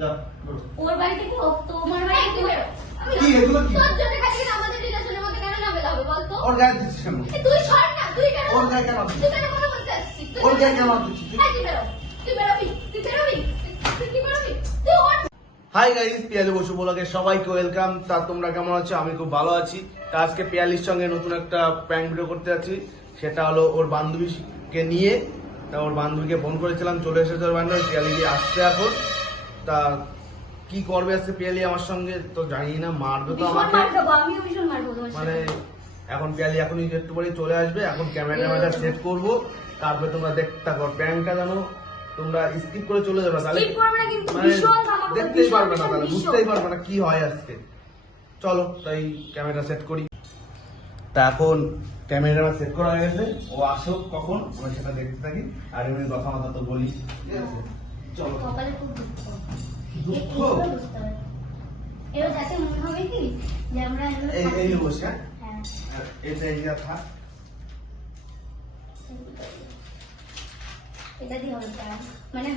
যা ওর বাড়িতে কি হোক তোমার বাড়িতে কি বেরো কি এগুলো কি তোর জন্য খালি আমাদের রিলেশনের মধ্যে কেন ঝামেলা হবে বলতো ওর গায়ে দিচ্ছিস কেন তুই সর না তুই কেন ওর গায়ে কেন তুই কেন কথা বলতে আসছিস ওর গায়ে কেন দিচ্ছিস তুই বেরোবি তুই বেরোবি তুই কি বেরোবি তুই ওর হাই গাইস, পিয়ালি বসু ব্লগে সবাইকে ওয়েলকাম। তা তোমরা কেমন আছো? আমি খুব ভালো আছি। তা আজকে পিয়ালির সঙ্গে নতুন একটা প্র্যাঙ্ক ভিডিও করতে যাচ্ছি। সেটা হলো ওর বান্ধবীকে নিয়ে। তা ওর বান্ধবীকে ফোন করেছিলাম, চলে এসেছে ওর বান্ধবী। পিয়ালি আসছে এখন। তা কি করবে আজকে পিয়ালি আমার সঙ্গে তো জানি না, মারবে তো আমাকে। আমিও ভীষণ মারবো মানে এখন পিয়ালি এখনই একটু পরে চলে আসবে। এখন ক্যামেরা সেট করবো, তারপরে তোমরা দেখতে থাকো। প্র্যাঙ্কটা জানো তোমরা স্কিপ করে চলে যাবে, তাহলে মানে দেখতেই পারবে না, তাহলে বুঝতেই পারবে না কি হয় আজকে। চলো তাই ক্যামেরা সেট করি। তা এখন ক্যামেরা সেট করা হয়ে গেছে, ও আসুক কখন আমরা সেটা দেখতে থাকি। আর এমনি কথা মাথা তো বলি, ঠিক আছে? চলো। কপালে খুব দুঃখ দুঃখ এবার যাতে মনে হবে কি যে আমরা এই বসে, হ্যাঁ এটা এই থাক, এটা দিয়ে হবে তারা মানে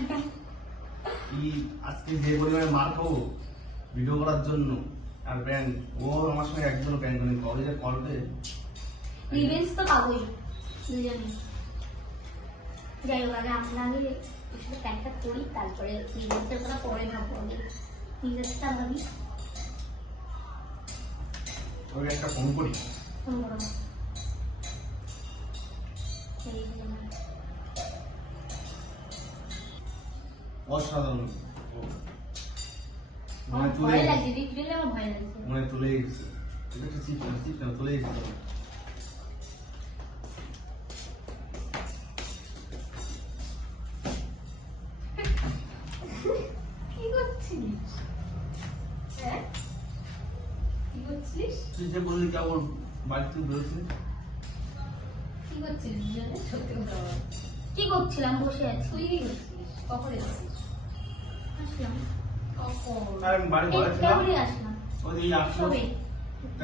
কি আজকে যে পরিমাণে মার খাবো ভিডিও করার জন্য। আর ব্যাংক ও আমার সঙ্গে একজন ব্যাংক কবে যে করবে, রিভেঞ্জ তো পাবোই দুজনে। যাই হোক আগে আপনাকে একটু প্যাকটা করি, তারপরে রিভেঞ্জের কথা পরে ভাববো। আগে রিভেঞ্জটা ভাবি। ওকে একটা ফোন করি। ফোন করো। এই যে না। অসাধারণ আমার ভয় লাগছে, লিটারালি আমার ভয় লাগছে। মনে তুলে গেছে, এটা একটা চিপ না তুলে গেছে। কি করছিস? হ্যাঁ কি করছিস? তুই যে বললি কেমন বাড়ি থেকে বেরোচ্ছে, কি করছিস দুজনে? সত্যি কথা বল। কি করছিলাম? বসে আছি। তুই কি করছিস? কখন এসেছিস? আসলাম। কখন? আর আমি বাড়ি ঘরে ছিলাম, একটাবারই আসলাম। ওই যে আসলো সবে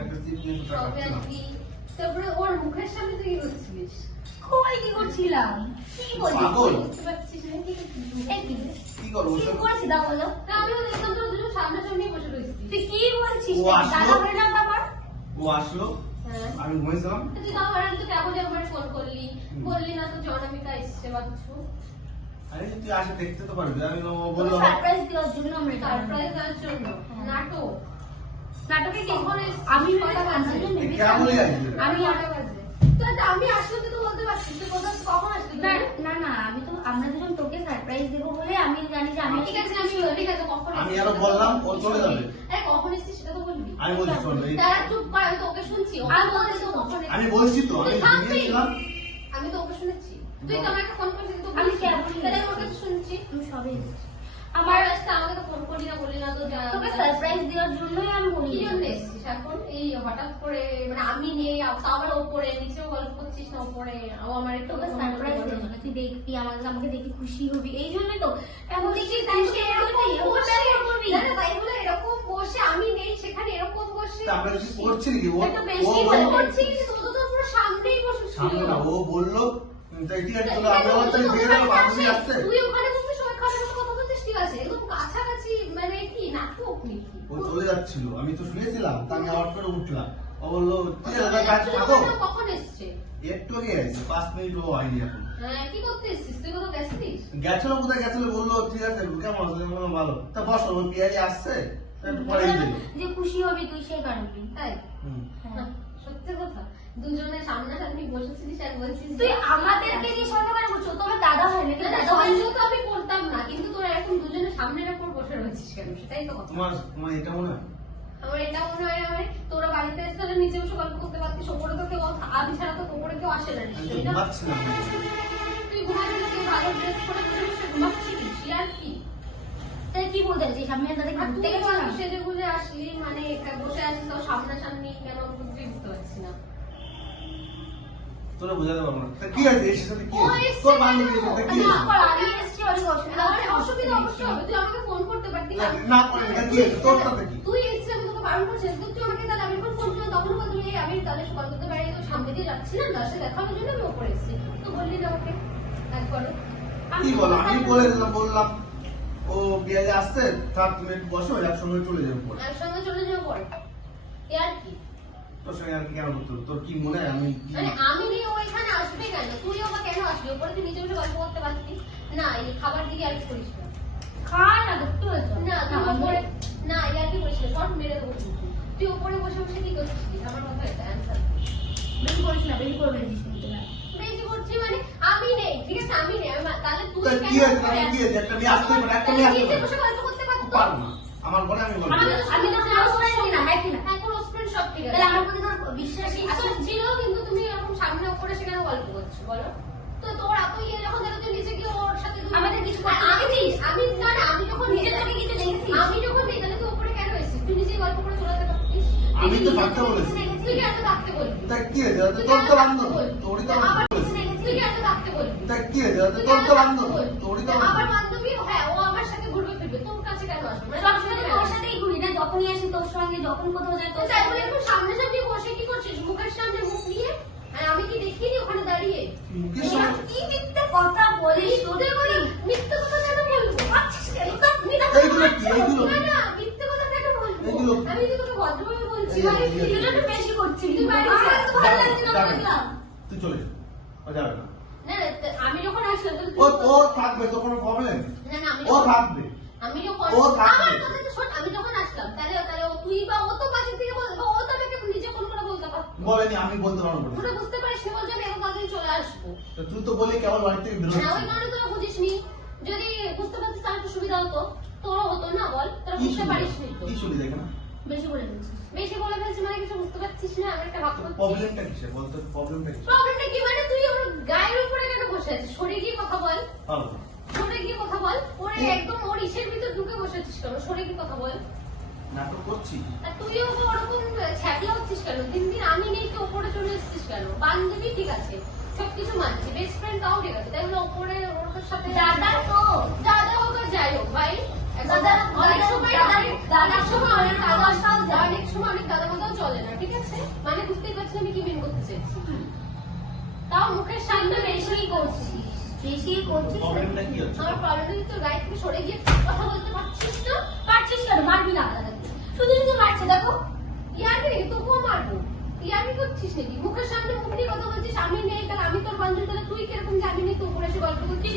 একটা চিপ নিয়ে কোথাও সবে খাচ্ছিলাম। আসবি। তারপরে ওর মুখের সামনে তুই কি করছিলিস? কই কি করছিলাম? কি বলছিস? পাগল। বুঝতে পারছিস না কি করছিস? এই কি? কি করবো কি করেছিস দাও বলো? তা আমিও দেখলাম তোর দুজন সামনাসামনি বসে রয়েছিস। তুই কি বলছিস? ও আসলো। দাদা বলে না বাবা? ও আসলো, হ্যাঁ। আমি ঘুমাইছিলাম। তুই তো আমার তো কেমন একবার ফোন করলি, বললি না তো জনমিকা এসছে বাচ্চু। আরে তুই আসে দেখতে তো পারবি। আমি ও তোকে বললো সারপ্রাইজ দেওয়ার জন্য আমরা সারপ্রাইজ দেওয়ার জন্য নাটক। নাটকে কখন আমি কথা বলছি কেমনই আসবে। আমি আটা বাজে তো আমি আসলে তো বলতে পারছি তুই কোথাও কখন আসবি? না না আমি তো আমরা দুজন তোকে সারপ্রাইজ দেব বলে আমি জানি যে আমি ঠিক আছে ঠিক আছে কখন আমি আরো বললাম ও চলে যাবে। আরে কখন এসেছিস সেটা তো বলবি। আমি বলছি শোন, তারা চুপ কর, আমি তো ওকে শুনছি। আমি বলছি তো কখন এসেছিস। আমি বলছি তো আমি গিয়েছিলাম। আমি তো ওকে শুনেছি। তুই তো আমাকে ফোন করছিস তো আমি কেমন তাহলে ওর কাছে শুনছি। আমি সবে এসেছি। আমার রাস্তা আমাকে তো ফোন করলি না বললি না তো তোকে সারপ্রাইজ দেওয়ার জন্যই আমি বলি। কি জন্য এসেছিস এখন এই হঠাৎ করে? মানে আমি নেই আবার ওপরে নিচেও গল্প করছিস না, ওপরে আমার একটু সারপ্রাইজ দেওয়ার জন্য। তুই দেখবি আমাকে দেখে খুশি হবি, এই জন্যই তো এমন দেখি তাই বলে এরকম বসে আমি নেই সেখানে এরকম বসে আমরা কিছু করছি নাকি? ও এটা বেশি ভালো করছিস। তুই তো পুরো সামনেই বসেছিস। সামনে না, ও বললো ঠিক আছে চলো আমি আমার তাই দিয়ে দেবো, বান্ধবী আসছে। তুই ওখানে বসে সবাই খাবার কথা বলছিস, ঠিক আছে? এরকম কাছাকাছি মানে কি নাটক নাকি? ও চলে যাচ্ছিল, আমি তো শুনেছিলাম, তা আমি আওয়াজ করে উঠলাম। ও বললো ঠিক আছে কাজ থাকো। কখন এসছে? একটু আগে গেছে, 5 মিনিটও হয়নি এখন। হ্যাঁ কি করতে এসছিস? তুই কোথাও গেছিস? গেছিল কোথায় গেছিল বললো ঠিক আছে কেমন আছে? আমি বললাম ভালো। তা বসো, ওই পিয়ারি আসছে একটু পরেই দেবে। যে খুশি হবি তুই সেই কারণে তাই। হুম। হ্যাঁ, সত্যি কথা। দুজনে সামনাসামনি বসেছিস আর বলছিস তুই আমাদেরকে কি সন্দেহ করে বলছো? তোমার দাদা হয় নাকি? দাদা হয় তো আমি বলতাম না, কিন্তু তোরা এখন দুজনে সামনের উপর বসে রয়েছিস কেন? সেটাই তো কথা। তোমার এটা মনে হয়? আমার এটা মনে হয় আমার তোরা বাড়িতে এসে তাহলে নিচে বসে গল্প করতে পারতিস। ওপরে তো কেউ আমি ছাড়া তো ওপরে কেউ আসে না আমি তো নিশ্চয়ই না? ঘুমাচ্ছিলাম। তুই ঘুমাবি না, তুই ভালো ড্রেস পরে বসে বসে ঘুমাচ্ছিস আর কি? তাই কি বলতে চাইছিস? আমি আর দাদা ঘুরতে গেছিলাম সেজে গুজে আসলি, মানে বসে আছিস তাও সামনাসামনি কেন? আমি বুঝতে পারছি না। তোরা বোঝাতে পারবো না। তা কি আছে এর সাথে কি আছে? তোর বান্ধবীর সাথে কি আছে? আমি এসেছি অনেক অসুবিধা হবে। অসুবিধা অবশ্যই হবে, তুই আমাকে ফোন করতে পারতি না? না করে এটা কি আছে? তোর সাথে কি? তুই এসেছিস আমি তোকে বারণ করছি, তুই আমাকে তাহলে আমি ফোন করছিলাম তখন বললি আমি তাহলে সকাল করতে পারি তো সামনে দিয়ে যাচ্ছি না, তার সাথে দেখানোর জন্য আমি ওপরে এসেছি। তো বললি না ওকে একবারও? কি বলো? আমি বলে দিলাম, বললাম ও বিয়ে আসছে, থাক তুমি একটু বসো, একসঙ্গে চলে যাবো পরে। একসঙ্গে চলে যাবো পরে আর কি? তোর সঙ্গে আর কি কেন করতে হবে? তোর কি মনে হয় আমি কি মানে আমি নিয়ে ও এখানে আসবে কেন? তুইও বা কেন আসবি? ওপরে তুই নিজে বসে গল্প করতে পারতিস না। এই খাবার দিকে আর কি করিস না, খা না দেখতে হয়েছে না তুই ওপরে না ইয়ার কি করিস না, শর্ট মেরে দেবো কিন্তু। তুই ওপরে বসে বসে কি করছিস? আমার কথা এটা অ্যান্সার বেশি করিস না, বেশি করবে বেশি করছি মানে আমি নেই, ঠিক আছে আমি নেই, তাহলে তুই তা কি আছে? আমি কি আছে? একটা মেয়ে আসতে পারে, একটা মেয়ে আসতে নিজে পারে। বসে গল্প করতে পারতো। পারবো না, আমার বলে আমি বলবো। আমি তো ক্লোজ ফ্রেন্ড না, হ্যাঁ কি না? হ্যাঁ ক্লোজ ফ্রেন্ড সব ঠিক আছে। তাহলে আমার প্রতি তোর বিশ্বাসই আছে ছিল, কিন্তু তুমি এরকম সামনে উপরে সেখানে গল্প করছো বলো তো? তোর এত ইয়ে যখন দেখো তুই নিজে কি ওর সাথে আমাদের কিছু আমি না না আমি যখন নিজে থেকে কিছু দেখেছি, আমি যখন নেই তাহলে তুই উপরে কেন এসেছিস? তুই নিজে গল্প করে চলে যেতে পারতিস। আমি তো থাকতে বলেছি। তুই কেন থাকতে বলবি? তা কি আছে? তোর তো বান্ধব, তোরই তো আবার বান্ধব। তুই কেন থাকতে বলবি? তা কি আছে? তোর তো বান্ধব, তোরই তো আমার বান্ধব। বান্ধবী, হ্যাঁ ও আমার সাথে ঘুরবে ফিরবে, তোর কাছে কেন আসবে? মানে সবসময় তোর সাথেই ঘুরি না, যখনই আসি তোর সঙ্গে, যখন কোথাও যাই তোর সাথে। এখন সামনে সামনে বসে কি করছিস? মুখের সামনে মুখ নিয়ে, আর আমি কি দেখিনি ওখানে দাঁড়িয়ে? মুখের সামনে কি মিথ্যে কথা বলিস? মিথ্যে কথা কেন বলবো? পাচ্ছিস কেন? এইগুলো কি? এইগুলো না না মিথ্যে কথা কেন বলবো? এইগুলো আমি তো তোকে ভদ্রভাবে বলছি, এই- ভাই এই- এই- তুই একটু বেশি করছিস। তুই বাইরে যা, তো ভালো লাগছে না বললাম। তুই চলে যা, ও যাবে না। না না, আমি যখন আসলাম তাহলে ও তুই- ও থাকবে, তো কোনো প্রবলেম? না না আমি ও যখন- থাকবে। আমি যখন ও থাকবে। আমার কথা তো শোন, আমি যখন আসলাম তাহলে তাহলে তুই বা ও তো পাশে থেকে বলবে, ও তো আমাকে নিজে ফোন করে বলতে পারত। বলেনি, আমি বলতে পারবো না। ওটা বুঝতে পারিস না বলছে আমি এখন তাড়াতাড়ি চলে আসবো। তা তুই তো বলি কেবল বাড়ি থেকে বেরোচ্ছি। হ্যাঁ ওই কারণে তোরা বুঝিসনি। যদি বুঝতে পারতিস তাহলে একটু সুবিধা হতো, তোরও হতো না বল? তোরা কি বুঝতে সুবিধা? পারিস নি তো। কি সুবিধা এখানে? বেশি বলে ফেলছিস, বেশি বলে ফেলছিস মানে কিছু বুঝতে পারছিস না। আমি একটা ভাব করছি প্রবলেমটা কিসের বলতো? প্রবলেমটা কিসের? প্রবলেমটা কি মানে তুই আমার গায়ের উপরে কেন বসে আছিস? সরে গিয়ে কথা বল, ভালো। সরে গিয়ে কথা বল। ওরে একদম ওর ইসের ভিতর ঢুকে বসে আছিস কেন? সরে গিয়ে কথা বল। নাটক করছি। আর তুইও তো ওরকম ছ্যাবলা হচ্ছিস কেন? দিন দিন আমি নেই তো ওপরে চলে এসেছিস কেন? বান্ধবী ঠিক আছে, সবকিছু মানছি, বেস্ট ফ্রেন্ড তাও ঠিক আছে, তাই বলে ওপরে ওর সাথে দাদা তো দাদা হোক আর যাই হোক ভাই, দাদা অনেক সময় দাদার সময় অনেক দাদাও যায়, অনেক সময় অনেক দাদা মাদাও চলে না, ঠিক আছে? মানে বুঝতেই পারছি আমি কি মেন করতে চাইছি। তাও মুখের সামনে বেশি করছিস, বেশি করছিস। প্রবলেমটা কি হচ্ছে? আমার প্রবলেম তোর গায়ে থেকে সরে গিয়ে কথা বলতে পারছিস না? পারছিস কেন? মারবি না দাদাকে, শুধু শুধু মারছে দেখো। ইয়ারকি নাকি? তবুও মারবো। ইয়ারকি করছিস নাকি? মুখের সামনে মুখ নিয়ে কথা বলছিস, আমি নেই তাহলে আমি তোর বান্ধবী, তাহলে তুই কিরকম যে আমি নেই তো উপরে এসে গল্প করছিস?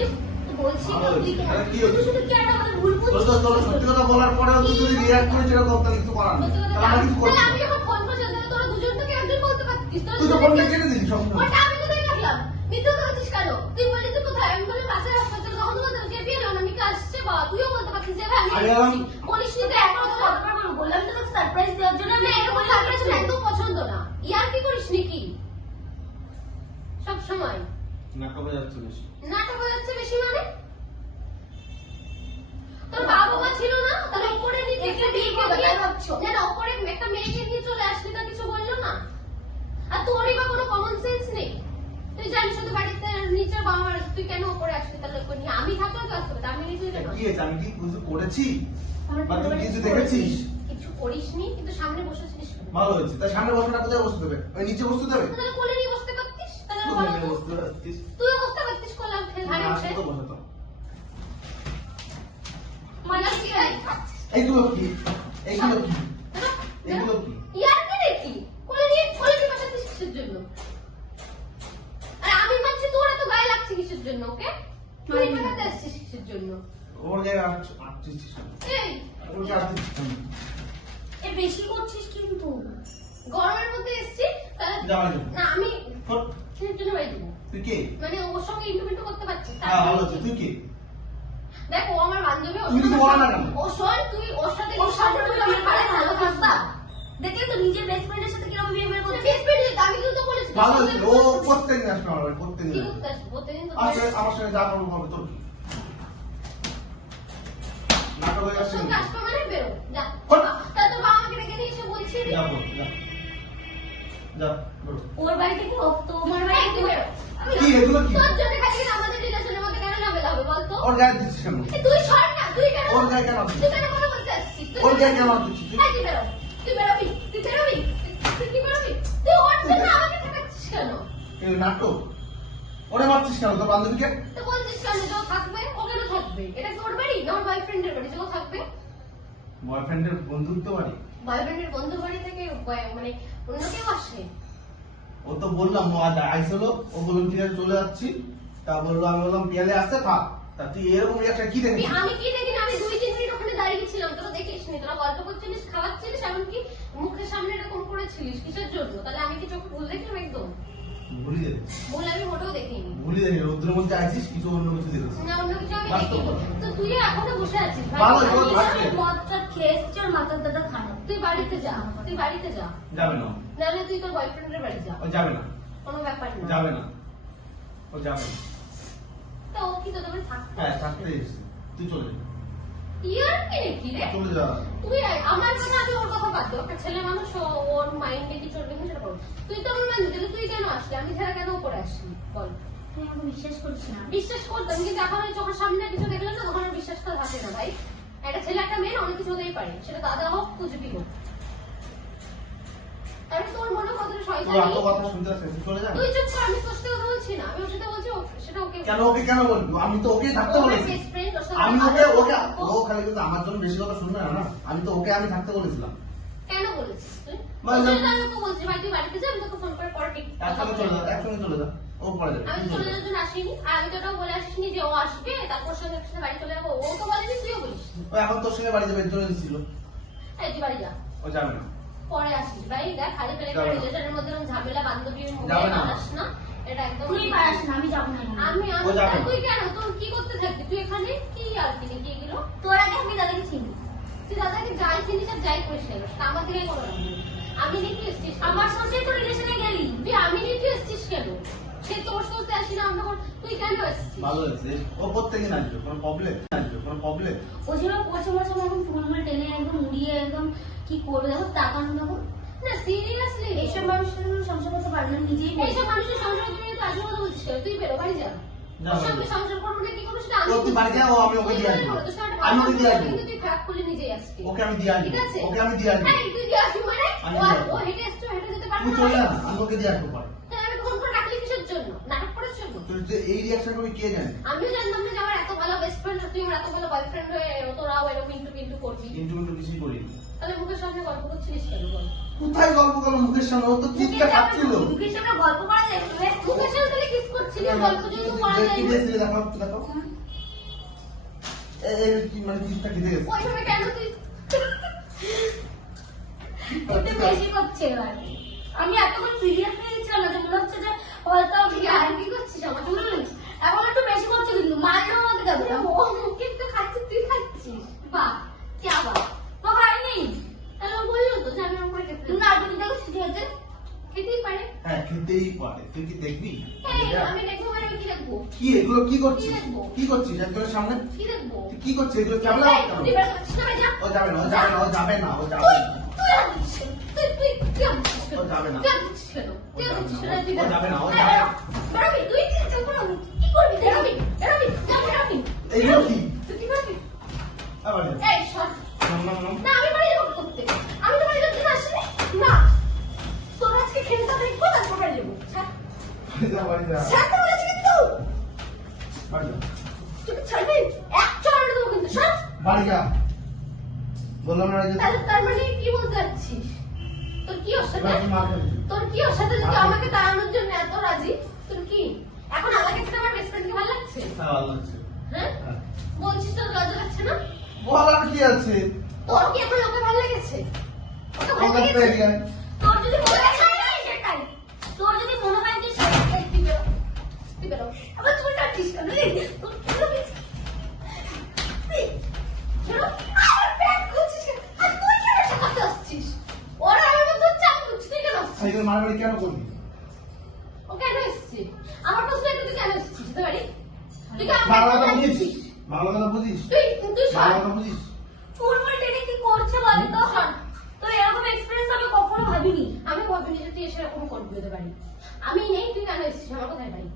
বলছি না, তুই কেন? আরে কি হচ্ছে? শুধু শুধু কেন আমাদের ভুল তোর বুঝছিস? তো সত্যি কথা বলার পরেও তুই যদি রিয়াক্ট করিস এরকম, তাহলে কিছু করার নেই। তাহলে আমি কিছু করবো তাহলে না। আমি যখন ফোন করছিলাম তাহলে তোরা দুজন থেকে একজন বলতে পারতিস। তুই তো ফোনটা কেটে দিলি সব সময়। ওটা আমি কোথায় রাখলাম? মিথ্যে করছিস কেন? তুই বলি তুই কোথায়? আমি বললাম পাশের হাসপাতাল, তখন তো বলতে কে পেয়ে আমি আসছে বা তুইও বলতে পারছিস যে ভাই আরে আমি বলিস নি তো এখন তো কতবার বললাম তোকে সারপ্রাইজ দেওয়ার জন্য। আমি এরকম সারপ্রাইজ একদম পছন্দ না। ইয়ার কি করিস নাকি সব সময়? নাটক হয়ে যাচ্ছে বেশি। নাটক হয়ে যাচ্ছে বেশি মানে? তোর বাবা মা ছিল না? তাহলে উপরে নিয়ে একটা মেয়েকে নিয়ে ভাবছো না না, উপরে একটা মেয়েকে নিয়ে চলে আসলি তা কিছু বললো না? আর তোরই বা কোনো কমন সেন্স নেই? তুই জানিস শুধু বাড়িতে নিচে বাবা মা, তুই কেন উপরে আসলি তাহলে ওপরে নিয়ে? আমি থাকলে তো আসতে পারতাম, আমি নিজে তা কি হয়েছে? আমি কি কিছু করেছি? বা তুই কিছু দেখেছিস? কিছু করিসনি, কিন্তু সামনে বসেছিস কেন? ভালো হয়েছে। তাই সামনে বসটা কোথায় বসতে দেবে? ওই নিচে বসতে দেবে? তাহলে কোলে নিয়ে বসতে পারতিস, তাহলে কোথায় বলো তো। বসতে পারতিস? তুইও বসতে পারতিস কোলে ধারে না, বসে। আমি তো বসাতাম। মানে কি রে? এইগুলো কি? এইগুলো কি? এইগুলো কি? ইয়ার কি দেখি? কোলে নিয়ে বসাতিস কিসের জন্য? আর আমি ভাবছি তোর এত গায়ে লাগছে কিসের জন্য? ওকে তুই বসাতে আসছিস কিসের জন্য? ওর জায়গায় আটছিস কেন? এই ওর জায়গায় আটছিস কেন? এ বেশি করছিস কিন্তু। গরমের মধ্যে এসছি তাহলে যাওয়া যাবে। না আমি তোর কিসের জন্য বাড়ি দেবো? তুই কে? মানে ওর সঙ্গে ইন্টারভিউ করতে পারছিস? হ্যাঁ ভালো হচ্ছে। তুই কে? দেখো ও আমার বান্ধবী, তুই কিছু বলো না কেন? ও শোন তুই ওর সাথে আমি ভালো থাকতাম। দেখলে তো নিজের বেস্ট ফ্রেন্ডের সাথে কিরকম বিহেভিয়ার করছিস? বেস্ট ফ্রেন্ড আমি কিন্তু বলেছি ভালো হচ্ছে। ও প্রত্যেকদিন আসবে আমার বাড়ি, কি প্রত্যেকদিন। করতে আসবো? প্রতিদিন তো আচ্ছা আমার সঙ্গে যা করবো হবে, তোর কি? নাটক হয়ে তোর যাচ্ছে সঙ্গে আসবে মানে বেরো যা। হট। তা তোর বাবা আমাকে ডেকে নিয়ে এসে বলছি যা বল, যা। যা, বলো। ওর বাড়িতে কি তোমার বাড়িতে বেরো। কি এগুলো কি? তোর জন্য খালি আমাদের রিলেশনের মধ্যে কেন ঝামেলা হবে বলতো? ওর গায়ে দিচ্ছিস কেন? তুই সর না, তুই কেন ওর গায়ে কেন দিচ্ছিস? তুই কেন কথা বলতে আসছিস? ওর গায়ে কেন দিচ্ছিস? হ্যাঁ, তুই বেরো, তুই বেরোবি, তুই বেরোবি, তুই কি বেরোবি? তুই ওর জন্য আমাকে ঠেকাচ্ছিস কেন? এই নাটক। ওরে মারছিস কেন তোর বান্ধবীকে? তো বলছিস কেন যে ও থাকবে? ও কেন থাকবে? এটা কি ওর বাড়ি না ওর বয়ফ্রেন্ডের বাড়ি যে ও থাকবে? বয়ফ্রেন্ডের বন্ধুত্ব বাড়ি? বয়ফ্রেন্ডের বন্ধু বাড়ি থেকে মানে অন্য কেউ আসে? ও তো বললাম ও আজ আইছিল, ও বললাম ঠিক আছে চলে যাচ্ছি, তা বললো, আমি বললাম পিয়ালে আসতে থাক। তা তুই এরকম একটা কি দেখবি? আমি কি দেখি না, আমি 2-3 মিনিট ওখানে দাঁড়িয়ে ছিলাম, তোরা দেখিসনি, তোরা গল্প করছিলিস, খাওয়াচ্ছিলিস, এমনকি মুখের সামনে এরকম করেছিলিস কিসের জন্য? তাহলে আমি কি চোখে ভুল দেখলাম একদম? ভুলি দেবে, ভুল আমি মোটেও দেখিনি। ভুলি দেবে, রৌদ্রের মধ্যে আছিস, কিছু অন্য কিছু দেখেছিস। না অন্য কিছু আমি বাস্তব দেখিনি। কথা। তো তুই এখনো বসে আছিস ভাই। ভালো, তোর ভাগ্যে। মদটা খেয়েছিস আর মাথার দাদা খারাপ। তুই বাড়িতে যা, তুই বাড়িতে যা। যাবে না, নাহলে তুই তোর বয়ফ্রেন্ডের বাড়ি যা। ও যাবে না, কোনো ব্যাপার না। যাবে না, ও যাবে না। তো ও কি তোদের বাড়ি থাকবে? হ্যাঁ থাকতে দিয়েছি, তুই চলে যা, ইয়ার কি রে কি রে? চলে যা। তুই আমার কথা, আমি ওর কথা বাদ দে। একটা ছেলে মানুষ, ওর মাইন্ডে কি চলবে না সেটা বল। তুই তো আমার মাইন্ডে তুই কেন আসলি? আমি ছাড়া কেন উপরে আসলি বল? তুই আমাকে বিশ্বাস করিস না। বিশ্বাস করতাম, কিন্তু এখন ওই চোখের সামনে কিছু দেখলাম না, তখন আর বিশ্বাসটা থাকে না ভাই। একটা ছেলে একটা মেয়ে অনেক কিছু হতেই পারে, সেটা দাদা হোক কুচবি হোক। তাহলে তোর মনে কতটা তুই শয়তানি। এত কথা শুনতে আসছিস, তুই চলে যা। তুই চুপ কর, আমি তোর সাথে কথা বলছি না, আমি ওর সাথে বলছি, সেটা ওকে কেন ওকে কেন বলবি? আমি তো ওকেই থাকতে বলেছি। বেস্ট ফ্রেন্ড, ওর সাথে আমি কথা ওকে বলবো। ও খালি কিন্তু আমার জন্য বেশি কথা শুনবে না, না আমি তো ওকে আমি থাকতে বলেছিলাম। কেন বলেছিস তুই? মানে- তুই তো আমাকে বলছিস, ভাই তুই বাড়িতে যা, আমি তোকে ফোন করে পরে ঠিক একসঙ্গে চলে যা, একসঙ্গে চলে যা, ও পরে যাবে। আমি চলে যাওয়ার জন্য আসিনি, আর আমি তো ওটাও বলে আসিনি যে ও আসবে, তারপর সঙ্গে একসাথে বাড়ি চলে যাবো। ও তো বলেনি, তুইও বলিস। ও এখন তোর সঙ্গে বাড়ি যাবে, এর জন্য এসেছিল। এই তুই বাড়ি যা, ও যাবে না, পরে আসিস ভাই। দেখ খালি পেলে যাবে না। রিলেশনের মধ্যে এরকম ঝামেলা, বান্ধবীর মুখে যাবে না। আনাস না, এটা একদম তুই পারিস না, আমি যাবো না এখানে। আমি ও যাবে না। তুই কেন, তোর কি করতে থাকবি তুই এখানে? কি আর কি কি এগুলো? তোর আগে আমি দাদাকে চিনি। তুই দাদাকে যাই চিনিস আর যাই করিস না, সেটা আমার থেকে কোনো ব্যাপার নেই। আমি নিতে এসছিস, আমার সাথে তো রিলেশনে গেলি। তুই আমি নিতে এসছিস কেন? সে তোর সাথে আসি না, আমরা তুই কেন এসছিস? ভালো হয়েছে, ও প্রত্যেকদিন আসবে, কোনো প্রবলেম আসবে, কোনো প্রবলেম। ও যেভাবে পড়ছে মরছে, এখন চুলমুল টেনে একদম উড়িয়ে একদম কি করবে দেখো, তাকানো দেখো। না সিরিয়াসলি এইসব মানুষের জন্য সংসার করতে পারবে না, নিজেই বলছে। এইসব মানুষের সংসার তুমি তো আজকে কথা বলছিস কেন? তুই বেরো, বাড়ি যা। না, ওর সঙ্গে বাড়ি যা। সংসার করবো না কি করবো সেটা আমি ও তুই বাড়ি যা, ও আমি ওকে দিয়ে আসবো। তোর সাথে আমি ওকে দিয়ে আসবো। কিন্তু তুই খারাপ করলে নিজেই আসবি। ওকে আমি দিয়ে আসবো, ঠিক আছে? ওকে আমি দিয়ে আসবো। হ্যাঁ, তুই দিয়ে আসবি মানে? আমি ও দিয়ে আসবো। ও হেঁটে আসছো, হেঁটে যেতে পারবো তুই না? চলে যা না, আমি ওকে দিয়ে আসবো পরে। তাহলে আমি ফোন করে ডাকলি কিসের জন্য? নাটক করার জন্য? তুই যে এই রিয়াকশন করবি কে জানে? আমিও জানতাম না যে আমার এত ভালো বেস্ট ফ্রেন্ড, তুই আমার এত ভালো বয়ফ্রেন্ড হয়ে তোরাও এরকম ইন্টু পিন্টু করবি। কিন্তু কিন্তু কিছুই করিনি। তাহলে মুখের সামনে গল্প করছিলিস কেন বল? কোথায় গল্প করলো মুখের সামনে? ও তো চিৎকার খাচ্ছিল। মুখের সামনে গল্প করা যায় না রে। মুখের সামনে তাহলে কিস করছিলিস, গল্প যদি করা যায় কি না? দিয়েছিলে দেখাও, দেখাও। এই কি মানে চিৎকার খেতে গেছে? ওইভাবে কেন তুই? এতে বেশি করছে এবার। আমি এতক্ষণ সিরিয়াস হয়ে গেছিলাম না, যে মনে হচ্ছে যে হয়তো তুই আর কি করছিস আমাকে বল? এখন একটু বেশি করছে, কিন্তু মারলেও আমাকে যাবে না। ও মুখে তো খাচ্ছিস, তুই খাচ্ছিস। বাহ, কি আবার? তো খাইনি। তাহলে ও বললো তো যে আমি ওপরে খেতে না, যদি দেখো ঠিক আছে। খেতেই পারে। হ্যাঁ খেতেই পারে, তুই কি দেখবি? এই, আমি দেখবো মানে আমি কি দেখবো? কি এগুলো কি করছিস? কি দেখবো? কি করছিস একজনের সামনে? কি দেখবো? তুই কি করছিস এগুলো কেমন এই, লাগছে? তুই বের করছিস না, ভাই, যা। ও যাবে না, ও যাবে না, ও যাবে না, ও যাবে তুই না। তুই আর দিচ্ছিস কেন? তুই আর দিচ্ছিস কেন? ও যাবে না। তুই আর দিচ্ছিস কেন? তুই আর দিচ্ছিস কেন? তুই ও যাবে না, ও এই, যাবে না। বেরোবি, তুই কি করবি? বেরোবি, বেরোবি, যা বেরোবি। এইগুলো কি? তুই কি করবি? আবার এই, সর। নাম নাম নাম। না, আমি বাড়ি যাবো করতে। আমি তো বাড়ি যাচ্ছি না, আসলে না। তোর আজকে খেতে তো দেখবো, তারপর বাড়ি যাবো। ছাড়। বাড়ি যা, বাড়ি যা, ছাড়তে বলেছি কিন্তু। বাড়ি যা। তুই কি ছাড়বি? এক চড় দেবো কিন্তু, সর। বাড়ি যা। বললাম না যে তার মানে কি বলতে চাচ্ছিস? তোর কি ওর সাথে? এবার তুই মার খাবি। তোর কি ওর সাথে যদি আমাকে দাঁড়ানোর জন্য এত রাজি? তোর কি? এখন আমাকে থেকে আমার বেস্ট ফ্রেন্ডকে ভালো লাগছে? হ্যাঁ ভালো লাগছে। হ্যাঁ? হ্যাঁ। বলছিস তোর লজ্জা লাগছে না? বলার কি আছে? তোর কি এখন ওকে ভালো লেগেছে? ওকে ভালো ওকে লেগেছে? পেয়ে গেছে। তোর যদি মনে হয় সেটাই। তোর যদি মনে হয় যে এই, তুই বেরো। তুই বেরো। আবার তুই কাটিস কেন রে? তোর কি হবে? বেরো। আমার পেট খুলছিস কেন? আর তুই কেন এসে করতে আসছিস? ওরা আমার মধ্যে চাপ দিচ্ছে, তুই কেন আসছিস? সাইকেল মারামারি কেন করবি? ও কেন এসছে? আমার প্রশ্ন একটু, তুই কেন এসছিস বুঝতে পারি? তুই কি আমার বাংলা কথা কাছে বুঝিস? আসছিস? বাংলা কথা বুঝিস? তুই সর। বাংলা কথা বুঝিস? চুলমুল টেনে কি করছে বলে তো? তো এরকম এক্সপেরিয়েন্স আমি কখনো ভাবিনি। আমি ভাবিনি যে তুই এসে এরকম করবি হতে পারি। আমি নেই, তুই কেন এসেছিস আমার কোথায় বাড়ি?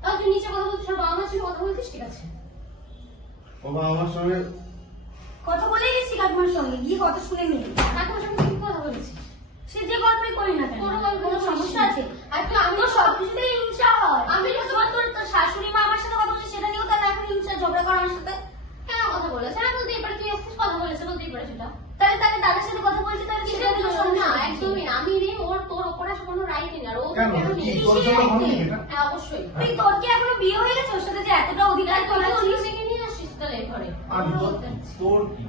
তাহলে তুই নিচে কথা বলছিস আর বাবা মার সঙ্গে কথা বলছিস, ঠিক আছে? বাবা আমার সঙ্গে কথা বলে গেছি কাকিমার সঙ্গে, গিয়ে কথা শুনে নিই। কাকিমার সঙ্গে তুই কি কথা বলেছিস? সে যে গল্পই করি না কেন কোনো সমস্যা আছে? আর তো আমি তোর সবকিছুতেই হিংসা হয়। আমি তোমার তোর শাশুড়ি মা আমার সাথে কথা বলছে সেটা নিয়েও তাহলে এখন হিংসা ঝগড়া করার আমার সাথে। কেন কথা বলেছে? হ্যাঁ বলতেই পারে, তুই আসছিস কথা বলেছে বলতেই পারে সেটা। তাহলে তাহলে দাদার সাথে কথা বলছে তাহলে সেটা নিয়েও না, সমস্যা একদমই না। আমি নেই, ওর তোর ওপরে কোনো রাইট নেই। আর ও কেন? কেন কি নেই? তোর জন্য ঘটনা এটা? হ্যাঁ অবশ্যই। তুই তোর কি এখনো বিয়ে হয়ে গেছে ওর সাথে যে এতটা অধিকার তোর তোর অন্য আছিস? মেয়েকে নিয়ে আসিস তাহলে ঘরে। আমি তোর কি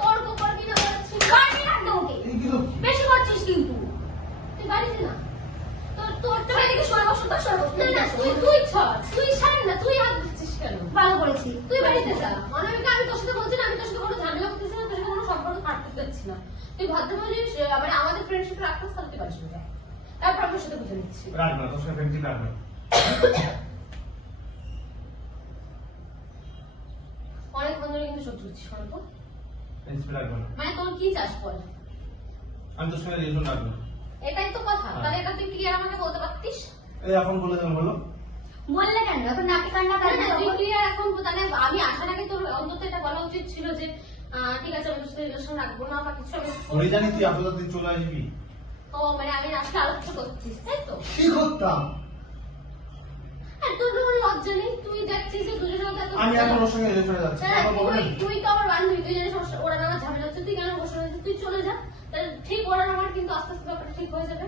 তোর উপর কি না বলছিস? কাটবি না একদম ওকে। এই কিন্তু বেশি করছিস কিন্তু। তুই বাড়িতে না। তোর তুমি এদিকে সরে বসো তো, সরে বসো। না না, তুই ছাড়। তুই ছাড় না, তুই হাত দিচ্ছিস কেন? ভালো করেছি। তুই বাড়িতে যা। অনামিকা, আমি তোর সাথে বলছি না, আমি তোর সাথে কোনো ঝামেলা করতেছি না, তোর সাথে কোনো সম্পর্ক কাটতে চাচ্ছি না। তুই ভাবতে বলিস মানে আমাদের ফ্রেন্ডশিপ রাখতে তাহলে তুই বাড়ি চলে যা। তারপর আপনার সাথে বুঝে নিচ্ছি। রাখবে তোর সাথে ফ্রেন্ডশিপ রাখবে। অনেকক্ষণ ধরে কিন্তু সহ্য করছিস অল্প। ফ্রেন্ডশিপ রাখবে না। মানে তোর কি চাস বল? আমি তোর সঙ্গে রিলেশন রাখবো না। এটাই তো কথা। তাহলে এটা তুই ক্লিয়ার আমাকে বলতে পারতিস? এই এখন বলে দেন বলো। বললে কেন? এখন নাকি কান্না না, না, তুই কান্না ক্লিয়ার এখন তাহলে আমি আসার আগে তোর অন্তত এটা বলা উচিত ছিল যে ঠিক আছে আমি তোর সাথে রিলেশন রাখবো না বা কিছু। আমি ওই জানি তুই আপনাদের দিন চলে আসবি। ও মানে আমি আসলে আলোচনা করছিস তাই তো? কি করতাম? হ্যাঁ, তোর কোনো লজ্জা নেই? তুই দেখছিস যে দুজনের মধ্যে এত আমি এখন ওর সঙ্গে রিলেশনে যাচ্ছি। হ্যাঁ, আমার বলবেন? তুই তো আমার বান্ধবী, তুই জানিস ওরা আমার ঝামেলা হচ্ছে, তুই কেন বসে রয়েছিস? তুই চলে যা। তাহলে ঠিক ওরা আমার কিন্তু আস্তে আস্তে ব্যাপারটা ঠিক হয়ে যাবে।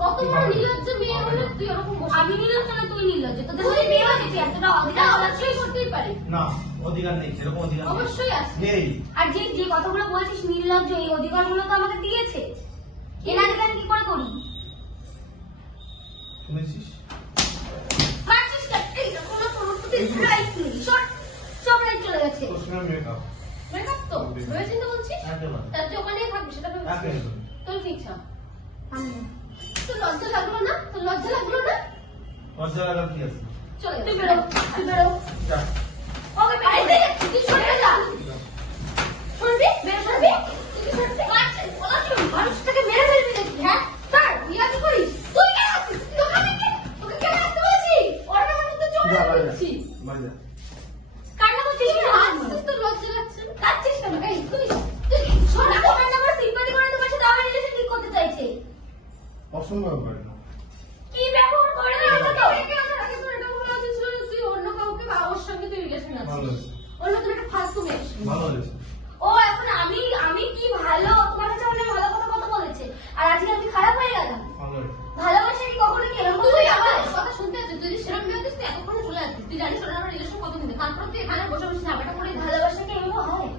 কত বড় নির্লজ্জ মেয়ে হলে তুই ওরকম বসে আমি নির্লজ্জ না তুই নির্লজ্জ। তোদের সাথে বিয়ে হয়েছে তুই এতটা অধিকার এটা পাচ্ছিস? অবশ্যই করতেই পারি। না, অধিকার নেই, সেরকম অধিকার নেই। অবশ্যই আছে। নেই। আর যে যে কথাগুলো বলছিস নির্লজ্জ, এই অধিকারগুলো তো আমাকে দিয়েছে। এর আগে আমি কি করে করি? শুনেছিস? পারছিস না? এই দেখো না, সমস্ত কিছু রাইট নেই। সব সব রাইট চলে গেছে। তোর সঙ্গে মেকআপ। মেকআপ তো ভেবে চিন্তা বলছিস? একেবারে। তার যে ওখানেই থাকবি সেটা ভেবেছিস? একেবারে। তোর কি ইচ্ছা? আমি না। তোর লজ্জা লাগলো না? তোর লজ্জা লাগলো না? লজ্জা লাগার কি আছে? চলে তুই যা। বেরো, তুই বেরো। যা। ওকে বেরো। তুই সরে যা। শুনবি? বেরো, শুনবি? তুই শুনবি? পারছিস? বলা কি? মানুষটাকে মেরে ফেলবি নাকি, হ্যাঁ? স্যার, ইয়া কি করিস? তুই কেন আসছিস? তুই ওখানে কে? তোকে কেন আসতে বলেছি? ওরা না আমাদের তো চলে যা, বাড়ি যা। যাচ্ছি। বাড়ি যা। কান্না করছিস কেন? আসছিস, তোর লজ্জা লাগছে না? কাঁদছিস কেন? এই, তুই শোন, তোমার না আমার sympathy করে তোমার সাথে আমার relation ঠিক করতে চাইছে। অসম্ভব করে না। কি ব্যবহার করে না এটা তো? একে আসার আগে তোর এটা বলা উচিত ছিল যে তুই অন্য কাউকে বা ওর সঙ্গে তুই রিলেশন ভালো আছিস। হয়েছে। অন্য তুমি একটা ফালতু মেয়ে। ভালো হয়েছে। ও এখন আমি কি ভালো তোমার কাছে অনেক ভালো কথা কত বলেছে আর আজকে আমি খারাপ হয়ে গেলাম? ভালো হয়েছে। ভালোবাসা কি কখনো কি এরকম তুই হয়ে আমার যাবে? কথা শুনতে আছিস? তুই যদি সেরকম মেয়ে হতিস তুই এতক্ষণে চলে আসতিস। তুই জানিস ওরা আমার রিলেশন কত দিন। তারপর তুই এখানে বসে বসে ঝামেলা করে ভালোবাসা কি এরকম হয়?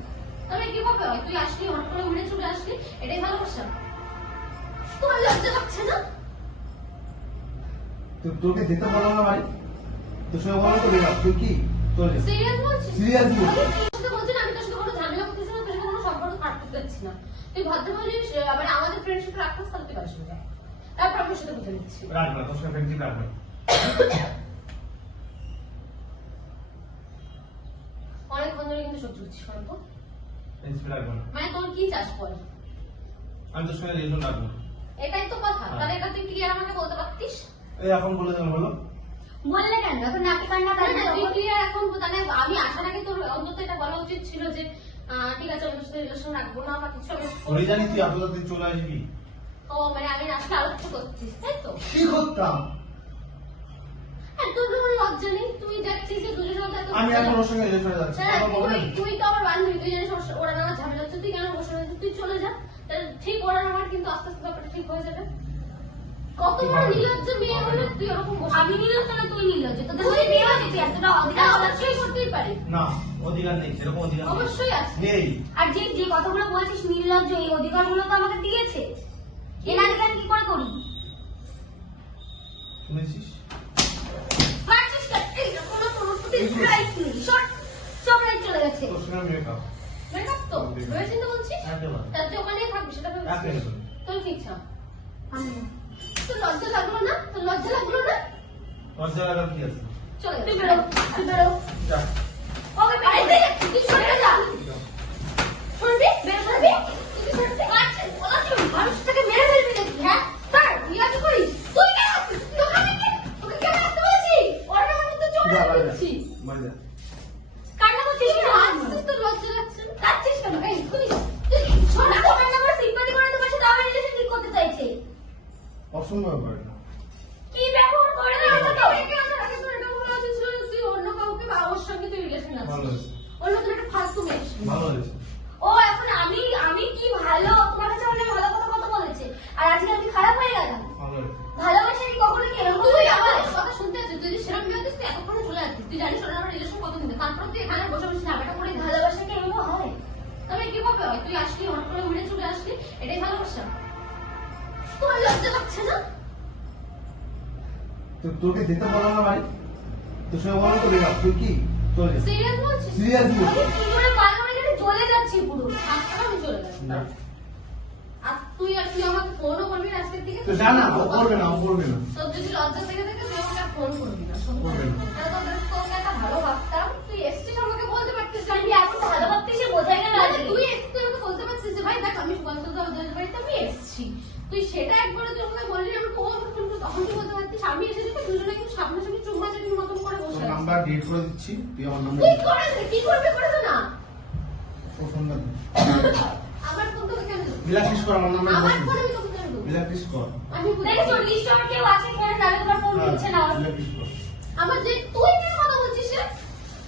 তবে কিভাবে হয়? তুই আসলি হঠাৎ করে উড়ে চলে আসলি, এটাই ভালোবাসা? তোমার লজ্জা লাগছে না? তোকে যেতে বললাম না বাড়ি? তোর সঙ্গে বললাম তো বেরাম। তুই কি? চলে যা। সিরিয়াস বলছিস? Serious বলছি। আমি তোর সাথে বলছি না, আমি তোর সাথে কোনো ঝামেলা করতেছি না, তোর সাথে কোনো সম্পর্ক কাটতে চাচ্ছি না। তুই ভাবতে বলিস মানে আমাদের ফ্রেন্ডশিপ রাখতে তাহলে তুই বাড়ি চলে যা। তারপর আপনার সাথে বুঝে নিচ্ছি। রাখবে, তোর সঙ্গে ফ্রেন্ডশিপ রাখবে। অনেকক্ষণ ধরে কিন্তু সহ্য করছিস অল্প। ফ্রেন্ডশিপ রাখবে না। মানে তোর কি চাস বল? আমি তোর সঙ্গে রিলেশন রাখবো না। এটাই তো কথা। তাহলে এটা তুই ক্লিয়ার আমাকে বলতে পারতিস? এই এখন বলে দেন বলো। বললে কেন? এখন নাকি কান্না না, না, তুই কান্না ক্লিয়ার এখন তাহলে আমি আসার আগে তোর অন্তত এটা বলা উচিত ছিল যে ঠিক আছে আমি তোর সাথে রিলেশন রাখবো না বা কিছু। আমি ওই জানি তুই আপনাদের দিন চলে আসবি। ও মানে আমি আসলে আলোচনা করছিস তাই তো? কি করতাম? হ্যাঁ, তোর কোনো লজ্জা নেই? তুই দেখছিস যে দুজনের মধ্যে এত আমি এখন ওর সঙ্গে রিলেশনে যাচ্ছি। হ্যাঁ, আমার বলবেন? তুই তো আমার বান্ধবী, তুই জানিস ওরা আমার ঝামেলা হচ্ছে, তুই কেন বসে রয়েছিস? তুই চলে যা। তাহলে ঠিক ওরা আমার কিন্তু আস্তে আস্তে ব্যাপারটা ঠিক হয়ে যাবে। কত বড় নির্লজ্জ মেয়ে হলে তুই ওরকম বসে আমি নির্লজ্জ না তুই নির্লজ্জ। তোদের সাথে বিয়ে হয়েছে তুই এতটা অধিকার এটা পাচ্ছিস? অবশ্যই করতেই পারি। না, অধিকার নেই, সেরকম অধিকার নেই। অবশ্যই আছে। নেই। আর যে যে কথাগুলো বলছিস নির্লজ্জ, এই অধিকারগুলো তো আমাকে দিয়েছে। এর আগে আমি কি করে করি? শুনেছিস? পারছিস না? এই দেখো না, সমস্ত কিছু রাইট নেই। সব রাইট চলে গেছে। তোর সঙ্গে মেকআপ। মেকআপ তো ভেবে চিন্তা বলছিস? একেবারে। তার যে ওখানেই থাকবি সেটা ভেবেছিস? একেবারে। তোর কি ইচ্ছা? আমি না। তোর লজ্জা লাগলো না? তোর লজ্জা লাগলো না? লজ্জা লাগার কি আছে? চলে তুই যা। বেরো, তুই বেরো। যা। ওকে বেরো। তুই সরে যা। শুনবি? বেরো, শুনবি? তুই শুনবি? পারছিস? বলা কি? মানুষটাকে মেরে ফেলবি নাকি, হ্যাঁ? স্যার, ইয়া কি করিস? তুই কেন আসছিস? তুই ওখানে কে? তোকে কেন আসতে বলেছি? ওরা না আমাদের তো চলে যা, বাড়ি যা। যাচ্ছি। বাড়ি যা। কান্না করছিস কেন? আসছিস, তোর লজ্জা লাগছে না? কাঁদছিস কেন? এই, তুই শোন, তোমার না আমার sympathy করে তোমার সাথে আমার relation কোনো ব্যাপার না। কি ব্যবহার করে না আমাকে তো তুই অন্য কাউকে বা ওর সঙ্গে তুই রিলেশন ভালো আছিস হয়েছে, অন্য তুই একটা ফার্স্ট তুমি ভালো হয়েছে। ও এখন আমি কি ভালো তোমার কাছে অনেক ভালো কথা কত বলেছে আর আজকে আমি খারাপ হয়ে গেলাম ভালো হয়েছে। ভালোবাসা কি কখনো কি এরকম তুই হয়? আমার কথা শুনতে আছিস তুই যদি সেরকম বিয়ে হতিস তুই এতক্ষণে চলে আসতিস তুই জানিস ওরা আমার রিলেশন কত দিন তারপর তুই এখানে বসে বসে ঝামেলা করে ভালোবাসা কি এরকম হয়? তবে কিভাবে হয় তুই আসলি হঠাৎ করে উড়ে চলে আসলি এটাই ভালোবাসা তোমার লজ্জা লাগছে না তো তোকে যেতে বলো না ভাই, তোর সঙ্গে বলো তো রেখা, তুই কি চলে যা। সিরিয়াস বলছিস সিরিয়াসলি আমি কি করে পারবো না যে চলে যাচ্ছি পুরো আজকে আমি চলে যাচ্ছি না, আর তুই আমাকে ফোনও করবি না আজকের দিকে তো যা না, ও করবে না, ও করবে না। তোর যদি লজ্জা থেকে থাকে তুই আমাকে আর ফোন করবি না করবে না। তাহলে তোকে একটা ভালো ভাবতাম তুই এসছিস আমাকে বলতে পারতিস না আমি এখন ভালো ভাবতে সে বোঝাই না তাহলে তুই এসছিস তুই আমাকে বলতে পারছিস যে ভাই দেখ আমি সুকান্ত দাদের বাড়িতে আমি এসছি তুই সেটা একবারে তুই আমাকে বললি আমি ফোন কিন্তু তখন তুই বলতে পারতিস আমি এসে যদি দুজনে কিন্তু সামনাসামনি চুম্বাচাটির মতন করে বসে তোর আছি নাম্বার ডিলিট করে দিচ্ছি, তুই আমার নাম্বার তুই করে দে কি করবি করে দে না তোর ফোন না, আমার ফোন তোকে কেন দেবো বিলাসিস কর আমার নাম্বার, আমার ফোন আমি তোকে কেন দেবো বিলাসিস কর, আমি দেখো লিস্ট আমার কেউ আছে এখানে তাহলে তোমার ফোন হ্যাঁ, দিচ্ছে না বিলাসিস কর। আমার যে তুই কি কথা বলছিস রে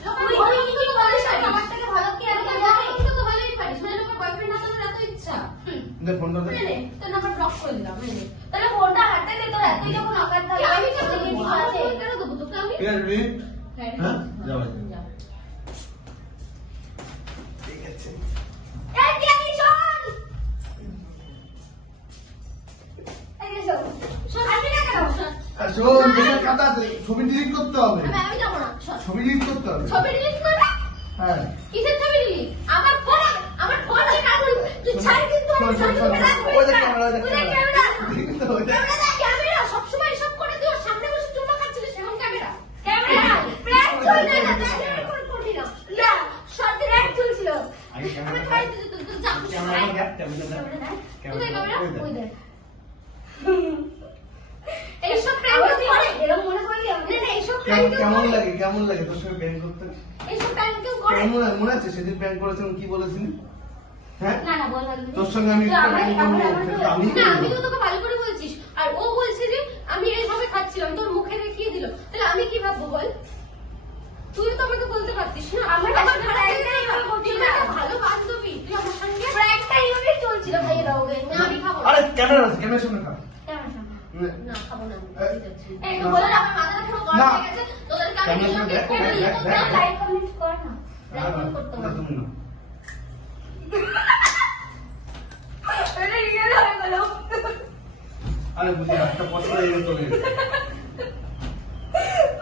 তুই কি বলিস আমার থেকে ভালো কি আর কেউ জানে? তুই তো ভালোই পারিস মানে লোকের বয়ফ্রেন্ড হাতে এত ইচ্ছা দে ফোনটা দে। নে তোর নাম্বার ব্লক করে দিলাম নে তাহলে ফোনটা হাতে দে তোর এতই যখন অকার তাহলে আমি আমি কেন তো দেবো? কিছু আমার আছে ফোন কেন দেবো তোকে আমি ঠিক আছে রিট, হ্যাঁ হ্যাঁ, যাও। যা। ঠিক আছে। এই টিয়ালি শোন এই যে শোন আমি না কেন আর শোন, তোর খাতা আছে, ছবি ডিলিট করতে হবে, আমি যাবো না শোন। ছবি ডিলিট করতে হবে। ছবি ডিলিট করবে হ্যাঁ, কিসের ছবি ডিলিট আমার ফোন যে কাগজ তুই ছাড় কিন্তু শোন, আমি শোন, শোন, ছাড় ওই দেখ ক্যামেরা, ওই দেখ ওই দেখ ক্যামেরা। ক্যামেরা দেখি তো, ওই দেখ। ক্যামেরা সবসময় এসব করে তুই ওর সামনে বসে চুম্মা খাচ্ছিলিস সেরকম ক্যামেরা ক্যামেরা প্র্যাঙ্ক চলছে না রেকর্ড করবি না না সত্যি র্যাঙ্ক চলছিল আগে আমি ক্যামেরা ট্রাই দেখ। দিতে তুই যা ক্যামেরা দেখ, ক্যামেরা দেখ। কোথায় ক্যামেরা ওই দেখ। ওই দেখ এইসব আমার প্র্যাঙ্ক করে এরকম মনে করলি না না এইসব কেমন লাগে, কেমন লাগে তোর সঙ্গে প্র্যাঙ্ক করতে? এইসব প্র্যাঙ্ক কেউ করে কেমন লাগে? মনে আছে সেদিন প্র্যাঙ্ক করেছিলাম, কি বলেছিলি? হ্যাঁ, না না বল তোর সঙ্গে আমি তো আমার prank আমার করবো, আমার সেটা আমি না করবো। আমি তো তোকে ভালো করে বলছিস আর ও বলছে যে আমি এইভাবে খাচ্ছিলাম তোর মুখে দেখিয়ে দিল তাহলে আমি কি ভাববো বল তুই তো আমাকে বলতে পারতিস না আমার আমার কাছে খারাপ prank লেগে টা গেল। করছি তুই না। একটা ভালো বান্ধবী তুই আমার সঙ্গে প্র্যাঙ্কটা এইভাবেই চলছিল ভাইয়া দাও ওকে না আমি খাবো না। আরে ক্যামেরা আছে, ক্যামেরার সামনে খা। কেমন শোনো না খাবো না আমি বাড়ি যাচ্ছি। এই তো তো বলে বলে আমার মাথাটা পুরো গরম না। হয়ে গেছে তোদেরকে আমি ক্যামেরা দিলাম দেখ, ক্যামেরা দেখ, দিলাম, দেখ, না, দেখ। লাইক কমেন্ট কর না লাইক কমেন্ট করতে না, হবে। তুমি না। এটা রিয়েল হয়ে গেল আরে বুঝি একটা বছর এই চলে গেছে।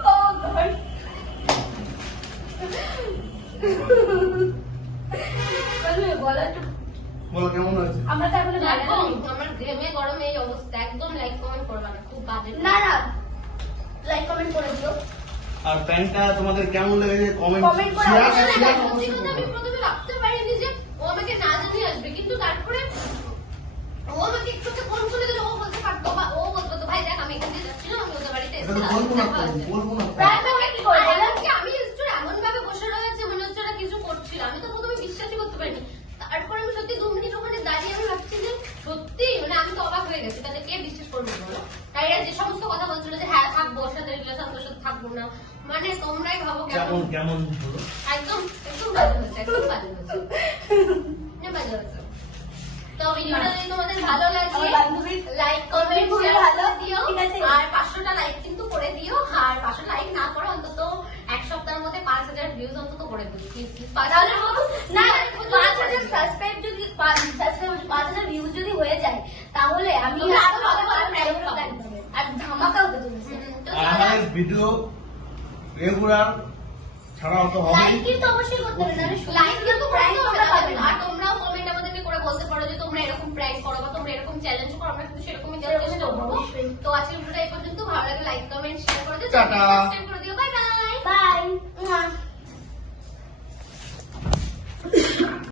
ও গড বলবে বলা একটু বলো কেমন হয়েছে? আমরা তারপরে একদম আমার ঘেমে গরমে এই অবস্থা একদম লাইক কমেন্ট করবা না খুব বাজে না না লাইক কমেন্ট করে দিও আর প্যান্টটা তোমাদের কেমন লেগেছে কমেন্ট Comment করে শেয়ার অবশ্যই শেয়ার সত্যি অবশ্যই কথা আমি করবে। প্রথমে ভাবতে পারিনি যে ও আমাকে না জানিয়ে আসবে কিন্তু তারপরে ও আমাকে একটু ফোন করে দিল ও বলতে পারতো বা ও বলতো তো ভাই দেখ আমি এখান দিয়ে যাচ্ছি না আমি ওদের বাড়িতে এটা তো এসেছি বলবো না, দেখা হচ্ছে। বলবো না। প্রায় ভাবে কি করে বলো আর কি আমি স্টোর এমন ভাবে বসে রয়েছে মনে হচ্ছে ওরা কিছু করছিল আমি তো প্রথমে বিশ্বাসই করতে পারিনি তারপরে আমি সত্যি 2 মিনিট ওখানে দাঁড়িয়ে আমি ভাবছি যে সত্যি মানে আমি তো অবাক হয়ে গেছি তাহলে কে বিশ্বাস করবে বলো তাই এরা যে সমস্ত কথা বলছিল যে হ্যাঁ থাকবো ওর সাথে রিলেশন তোর সাথে থাকবো না মানে তোমরাই ভাবো কেমন কেমন হলো? একদম একদম বাজে হয়েছে একদম বাজে হয়েছে না বাজে হয়েছে তো ভিডিওটা যদি তোমাদের ভালো লাগে আমার বান্ধবী লাইক কমেন্ট খুবই শেয়ার ভালো। করে দিও ঠিক আছে। আর 500টা লাইক কিন্তু করে দিও আর 500 লাইক না করে অন্তত এক সপ্তাহের মধ্যে 5000 ভিউজ অন্তত করে দিও প্লিজ তাহলে না 5000 সাবস্ক্রাইব যদি 5000 ভিউজ যদি হয়ে যায় তাহলে আমি তুমি আরো আরো ভালো ভালো ভালো ভালো প্র্যাঙ্ক prank করব আর ধামাকা হতে চলেছে আর আমাদের ভিডিও রেগুলার ছাড়াও তো হবে। লাইক কিন্তু অবশ্যই করতে হবে নাহলে লাইক কিন্তু প্র্যাঙ্ক প্র্যাঙ্ক তোমরা পাবে না আর তোমরাও কমেন্ট আমাদেরকে করে বলতে পারো যে তোমরা এরকম প্র্যাঙ্ক করো বা তোমরা এরকম চ্যালেঞ্জ করো আমরা কিন্তু সেরকমই দেওয়ার চেষ্টা করবো অবশ্যই। তো আজকে ভিডিওটা এই পর্যন্ত ভালো লাগে লাইক কমেন্ট শেয়ার করে দিও টাটা। সাবস্ক্রাইব